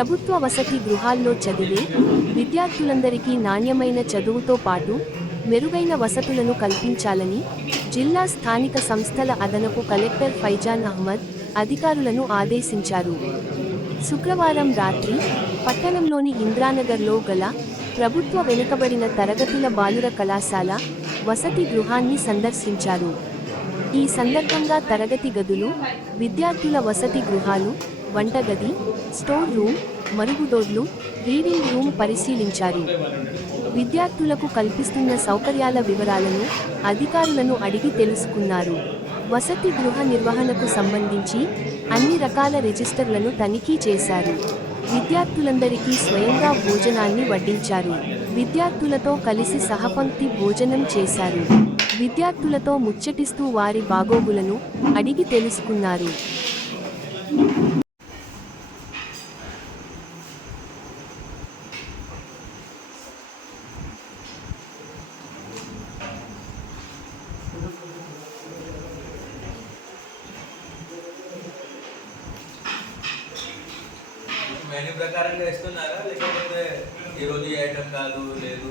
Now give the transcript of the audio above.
ప్రభుత్వ వసతి గృహాల్లో చదివే విద్యార్థులందరికీ నాణ్యమైన చదువుతో పాటు మెరుగైన వసతులను కల్పించాలని జిల్లా స్థానిక సంస్థల అదనపు కలెక్టర్ ఫైజాన్ అహ్మద్ అధికారులను ఆదేశించారు. శుక్రవారం రాత్రి పట్టణంలోని ఇంద్రానగర్లో గల ప్రభుత్వ వెనుకబడిన తరగతుల బాలుర కళాశాల వసతి గృహాన్ని సందర్శించారు. ఈ సందర్భంగా తరగతి గదులు విద్యార్థుల వసతి గృహాలు వంటగది స్టోర్ రూమ్ మరుగుదొడ్లు రీడింగ్ రూమ్ పరిశీలించారు. విద్యార్థులకు కల్పిస్తున్న సౌకర్యాల వివరాలను అధికారులను అడిగి తెలుసుకున్నారు. వసతి గృహ నిర్వహణకు సంబంధించి అన్ని రకాల రిజిస్టర్లను తనిఖీ చేశారు. విద్యార్థులందరికీ స్వయంగా భోజనాన్ని వడ్డించారు. విద్యార్థులతో కలిసి సహపంక్తి భోజనం చేశారు. విద్యార్థులతో ముచ్చటిస్తూ వారి బాగోగులను అడిగి తెలుసుకున్నారు. మెనూ ప్రకారంగా ఇస్తున్నారా లేకపోతే ఈరోజు ఈ ఐటమ్ కాదు లేదు?